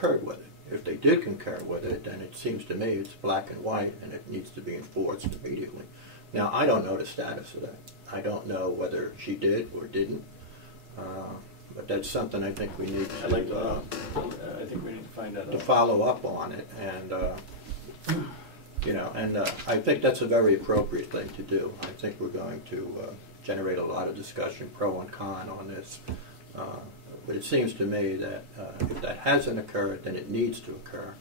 concurred with it. If they did concur with it, then it seems to me it's black and white and it needs to be enforced immediately. Now, I don't know the status of that. I don't know whether she did or didn't, but that's something I think we need to, I think we need to find that out. follow up on it, and you know, and I think that's a very appropriate thing to do. I think we're going to generate a lot of discussion, pro and con, on this. But it seems to me that if that hasn't occurred, then it needs to occur,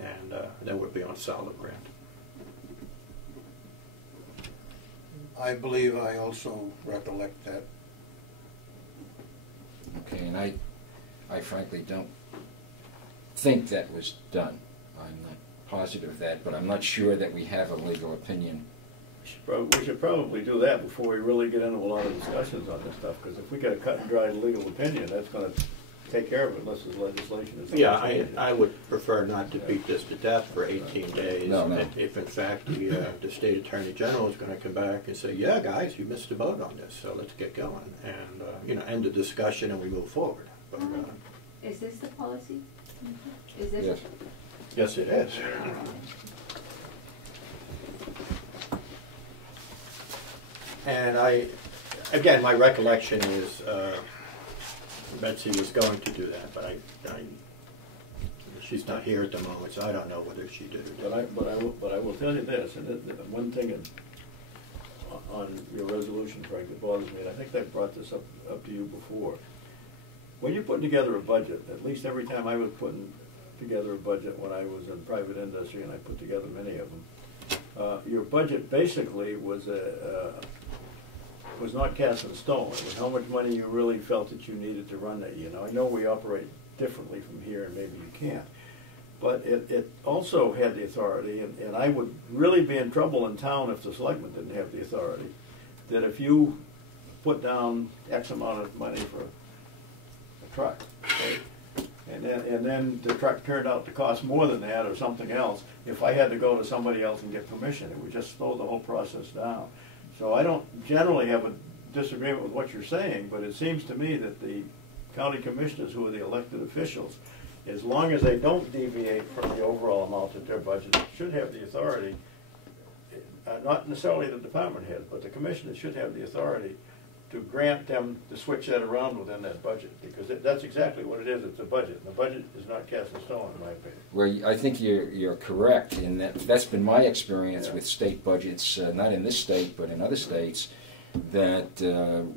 and then we'll be on solid ground. I believe I also recollect that. Okay, and I frankly don't think that was done. I'm not positive of that, but I'm not sure that we have a legal opinion. We should probably do that before we really get into a lot of discussions on this stuff, because if we get a cut and dry legal opinion, that's going to take care of it unless there's legislation. Yeah, I would prefer not to beat this to death for 18 days. No, no. If in fact the state attorney general is going to come back and say, yeah, guys, you missed the boat on this, so let's get going, and you know, end the discussion and we move forward. But, is this the policy? Is this? Yes. Yes, it is. And again, my recollection is Betsy was going to do that, but she's not here at the moment, so I don't know whether she did or didn't. But I will tell you this, and one thing on your resolution, Frank, that bothers me, and I think I brought this up to you before. When you're putting together a budget, at least every time I was putting together a budget when I was in private industry, and I put together many of them, your budget basically was not cast in stone. It was how much money you really felt that you needed to run that. You know, I know we operate differently from here, and maybe you can't, but it also had the authority, and I would really be in trouble in town if the selectmen didn't have the authority, that if you put down X amount of money for a truck, okay, and then the truck turned out to cost more than that or something else, if I had to go to somebody else and get permission, it would just slow the whole process down. So I don't generally have a disagreement with what you're saying, but it seems to me that the county commissioners, who are the elected officials, as long as they don't deviate from the overall amount of their budget, should have the authority, not necessarily the department head, but the commissioners should have the authority to grant them to switch that around within that budget, because that's exactly what it is. It's a budget, and the budget is not cast in stone, in my opinion. Well, I think you're correct in that. That's been my experience with state budgets, not in this state, but in other states, that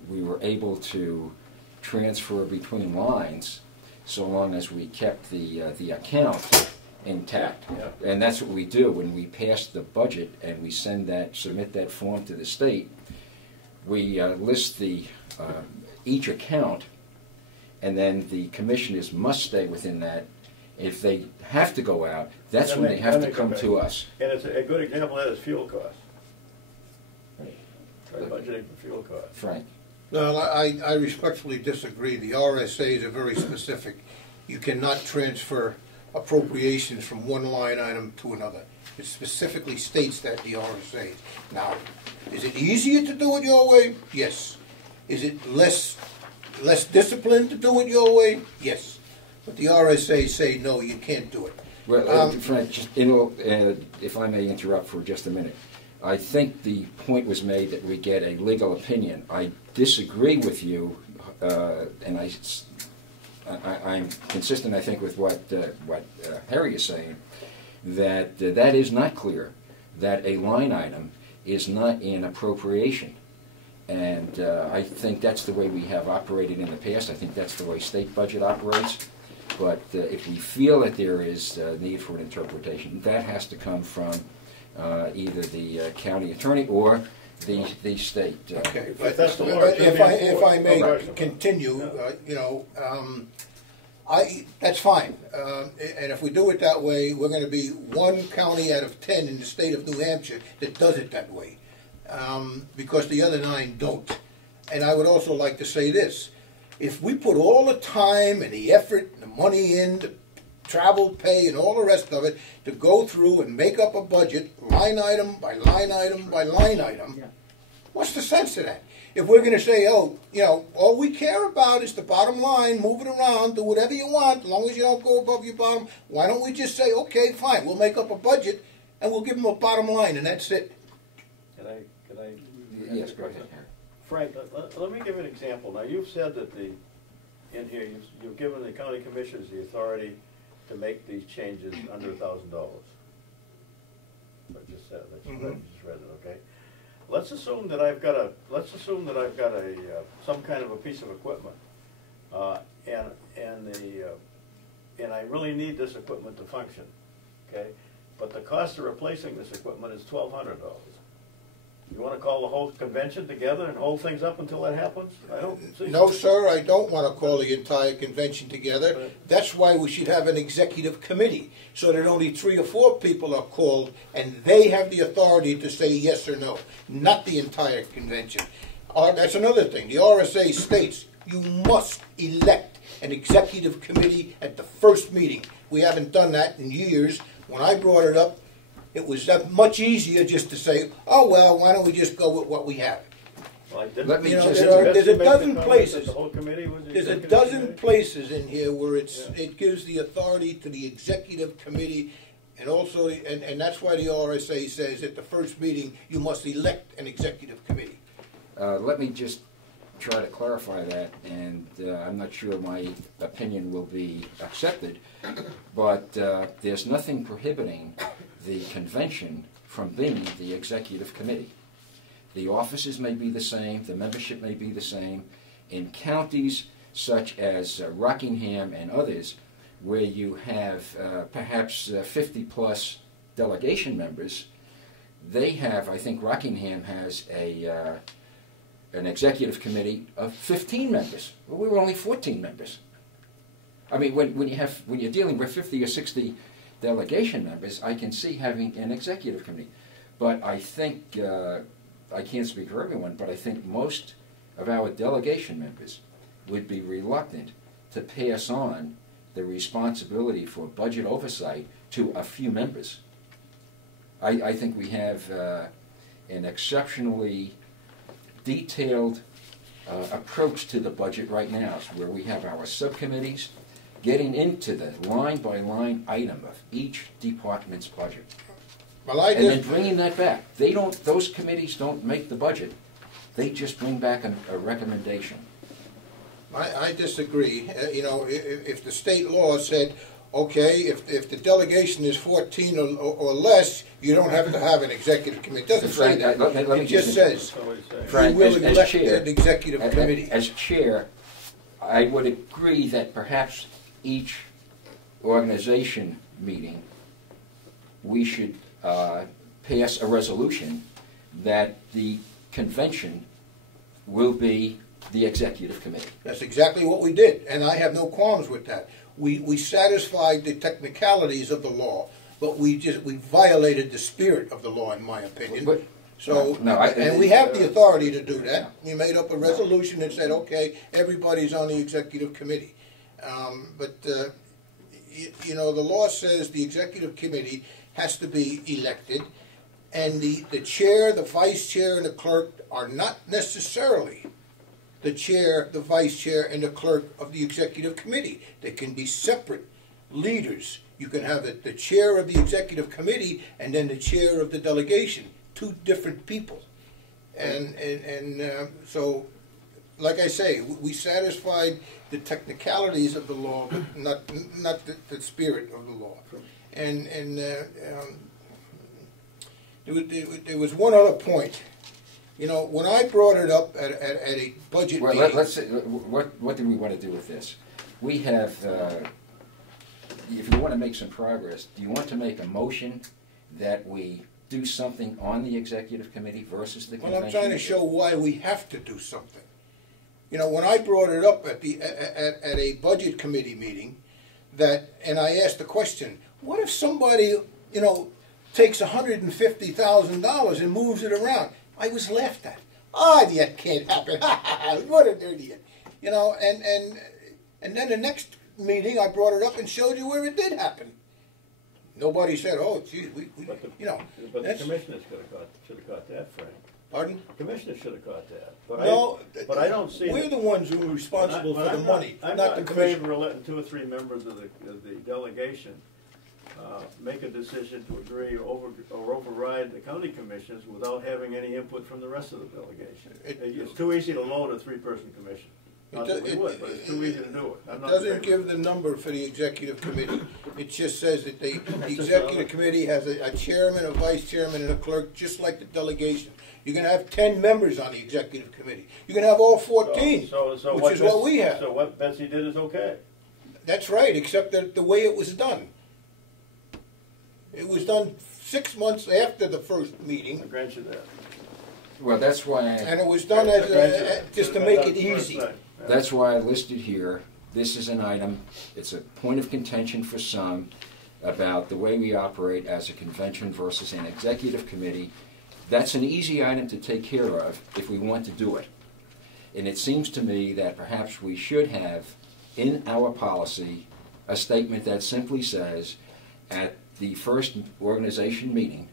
we were able to transfer between lines so long as we kept the account intact. Yeah. And that's what we do when we pass the budget and we submit that form to the state. We list each account, and then the commissioners must stay within that. If they have to go out, that's when they have to come to us. And it's a good example of that is fuel costs. Try budgeting for fuel costs. Frank. No, I respectfully disagree. The RSAs are very specific. You cannot transfer appropriations from one line item to another. It specifically states that in the RSAs. Now, is it easier to do it your way? Yes. Is it less disciplined to do it your way? Yes. But the RSAs say, no, you can't do it. Well, Frank, just, if I may interrupt for just a minute, I think the point was made that we get a legal opinion. I disagree with you, and I'm consistent, I think, with what Harry is saying, that that is not clear, that a line item is not in appropriation. And I think that's the way we have operated in the past. I think that's the way state budget operates. But if we feel that there is a need for an interpretation, that has to come from either the county attorney or the state. Okay, But that's the law. if I may continue, that's fine. And if we do it that way, we're going to be one county out of 10 in the state of New Hampshire that does it that way, because the other 9 don't. And I would also like to say this. If we put all the time and the effort and the money in, the travel pay and all the rest of it, to go through and make up a budget, line item by line item by line item, What's the sense of that? If we're going to say, oh, you know, all we care about is the bottom line, move it around, do whatever you want, as long as you don't go above your bottom, why don't we just say, okay, fine, we'll make up a budget and we'll give them a bottom line, and that's it. Can I Yes, go ahead. Frank, let me give you an example. Now, you've said that in here, you've given the county commissioners the authority to make these changes under $1,000. I just said that. You just read it, okay? Let's assume that I've got some kind of a piece of equipment, and I really need this equipment to function, okay? But the cost of replacing this equipment is $1,200. You want to call the whole convention together and hold things up until that happens? I don't see. No, sir, I don't want to call the entire convention together. That's why we should have an executive committee, so that only 3 or 4 people are called, and they have the authority to say yes or no, not the entire convention. That's another thing. The RSA states you must elect an executive committee at the first meeting. We haven't done that in years. When I brought it up, it was that much easier just to say, oh, well, why don't we just go with what we have? Well, Let me just- there's a dozen places. The whole committee was the There's a executive dozen committee? places in here where it gives the authority to the executive committee, and also, and that's why the RSA says at the first meeting you must elect an executive committee. Let me just try to clarify that, and I'm not sure my opinion will be accepted, but there's nothing prohibiting the convention from being the executive committee. The offices may be the same, the membership may be the same. In counties such as Rockingham and others, where you have perhaps 50-plus delegation members, they have, I think Rockingham has an executive committee of 15 members. Well, we were only 14 members. I mean, when you're dealing with 50 or 60 delegation members, I can see having an executive committee. But I think, I can't speak for everyone, but I think most of our delegation members would be reluctant to pass on the responsibility for budget oversight to a few members. I think we have an exceptionally detailed approach to the budget right now, where we have our subcommittees getting into the line-by-line item of each department's budget. Well, And then bringing that back. Those committees don't make the budget. They just bring back a recommendation. I disagree. You know, if the state law said, okay, if the delegation is 14 or less, you don't have to have an executive committee. It doesn't say that. Let me It just says Frank, you will as elect chair, an executive committee. As chair, I would agree that perhaps each organization meeting, we should pass a resolution that the convention will be the executive committee. That's exactly what we did, and I have no qualms with that. We satisfied the technicalities of the law, but we violated the spirit of the law, in my opinion. But- And we have the authority to do that. We made up a resolution that said, okay, everybody's on the executive committee. You know, the law says the executive committee has to be elected, and the chair, the vice chair, and the clerk are not necessarily the chair, the vice chair, and the clerk of the executive committee. They can be separate leaders. You can have the chair of the executive committee and then the chair of the delegation, 2 different people. So, like I say, we satisfied the technicalities of the law, but not the spirit of the law. There was one other point. You know, when I brought it up at a budget meeting... Let's say, what do we want to do with this? We have, if you want to make some progress, do you want to make a motion that we do something on the executive committee versus the convention? Well, I'm trying to show why we have to do something. You know, when I brought it up at a budget committee meeting, and I asked the question, what if somebody, you know, takes $150,000 and moves it around? I was laughed at. That can't happen. What an idiot. You know, and then the next meeting I brought it up and showed you where it did happen. Nobody said, oh, geez, you know. But the commissioners should have got that, Frank. Pardon? Commissioners should have caught that. But No, but I don't see. we're the ones who are responsible for the money, I'm not not the in commission. favor of letting 2 or 3 members of the delegation make a decision to agree or override the county commissioners without having any input from the rest of the delegation. It's too easy to load a 3-person commission. Not that we would, but it's too easy to do it. It doesn't give the number for the executive committee. It just says that the executive committee has a chairman, a vice chairman, and a clerk, just like the delegation. You're going to have 10 members on the executive committee. You're going to have all 14, which is what we have. So what Betsy did is okay. That's right, except that the way it was done. It was done 6 months after the first meeting, I grant you that. Well, that's why and it was done as just to make it easy. that's why I listed here. This is an item. It's a point of contention for some about the way we operate as a convention versus an executive committee. That's an easy item to take care of if we want to do it. And it seems to me that perhaps we should have in our policy a statement that simply says, at the first organization meeting,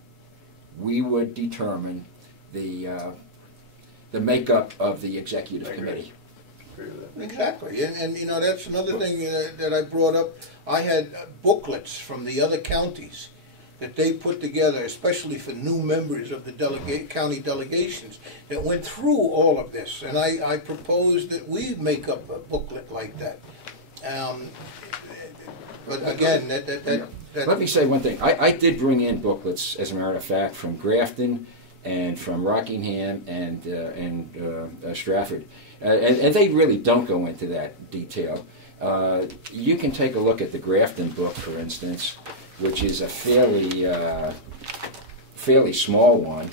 we would determine the makeup of the executive committee. Exactly, and you know, that's another thing that I brought up. I had booklets from the other counties that they put together, especially for new members of the county delegations, that went through all of this, and I proposed that we make up a booklet like that. But again, Let me say one thing. I did bring in booklets, as a matter of fact, from Grafton and from Rockingham and Stratford, and they really don't go into that detail. You can take a look at the Grafton book, for instance, which is a fairly small one,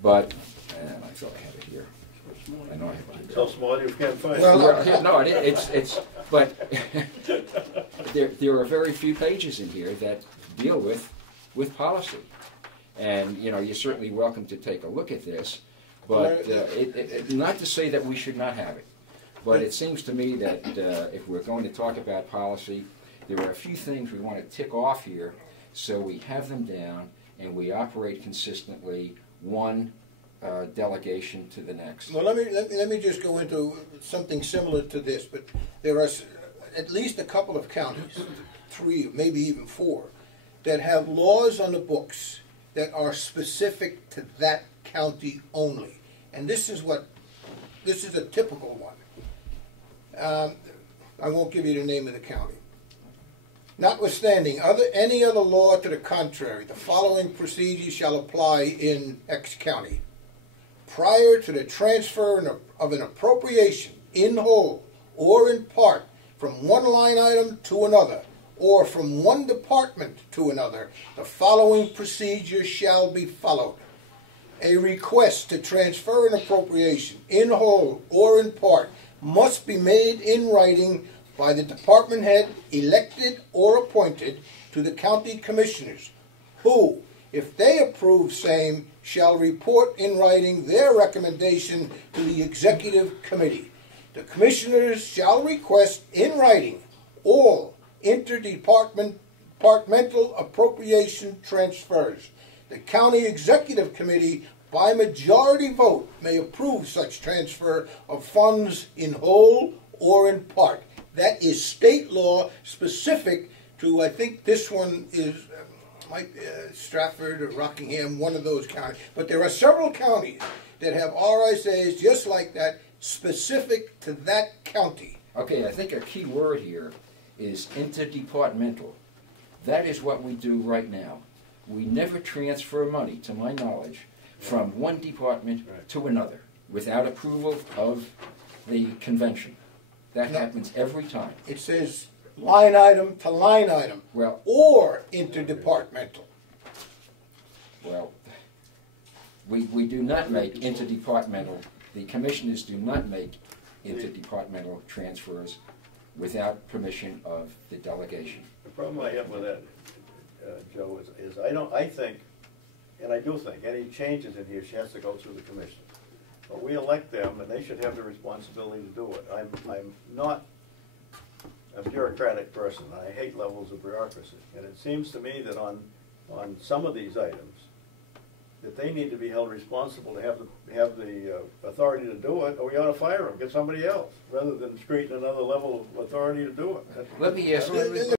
but and I thought I had it here. I know I have it here. So small you can't find it. Well, No, it's but there are very few pages in here that deal with policy, and you know, you're certainly welcome to take a look at this, but not to say that we should not have it, but it seems to me that if we're going to talk about policy, there are a few things we want to tick off here, so we have them down and we operate consistently one delegation to the next. well, let me just go into something similar to this. But there are at least a couple of counties, 3, maybe even 4, that have laws on the books that are specific to that county only. And this is a typical one. I won't give you the name of the county. Notwithstanding any other law to the contrary, the following procedures shall apply in X county. Prior to the transfer of an appropriation in whole or in part from one line item to another, or from one department to another, the following procedures shall be followed. A request to transfer an appropriation in whole or in part must be made in writing by the department head elected or appointed to the county commissioners, who, if they approve same, shall report in writing their recommendation to the executive committee. The commissioners shall request in writing all interdepartmental appropriation transfers. The county executive committee, by majority vote, may approve such transfer of funds in whole or in part. That is state law specific to, I think this one is Stratford or Rockingham, one of those counties. But there are several counties that have RSAs just like that, specific to that county. Okay, I think a key word here is interdepartmental. That is what we do right now. We never transfer money, to my knowledge, from one department to another without approval of the convention. That happens every time. It says line item to line item, Well, or interdepartmental. well, we do not make interdepartmental, the commissioners do not make interdepartmental transfers without permission of the delegation. The problem I have with that, Joe, is I think, and I do think, any changes in here, she has to go through the commission. But we elect them, and they should have the responsibility to do it. I'm not a bureaucratic person. I hate levels of bureaucracy. And it seems to me that on some of these items, that they need to be held responsible to have the authority to do it, or we ought to fire them, get somebody else, rather than create another level of authority to do it. Let me ask.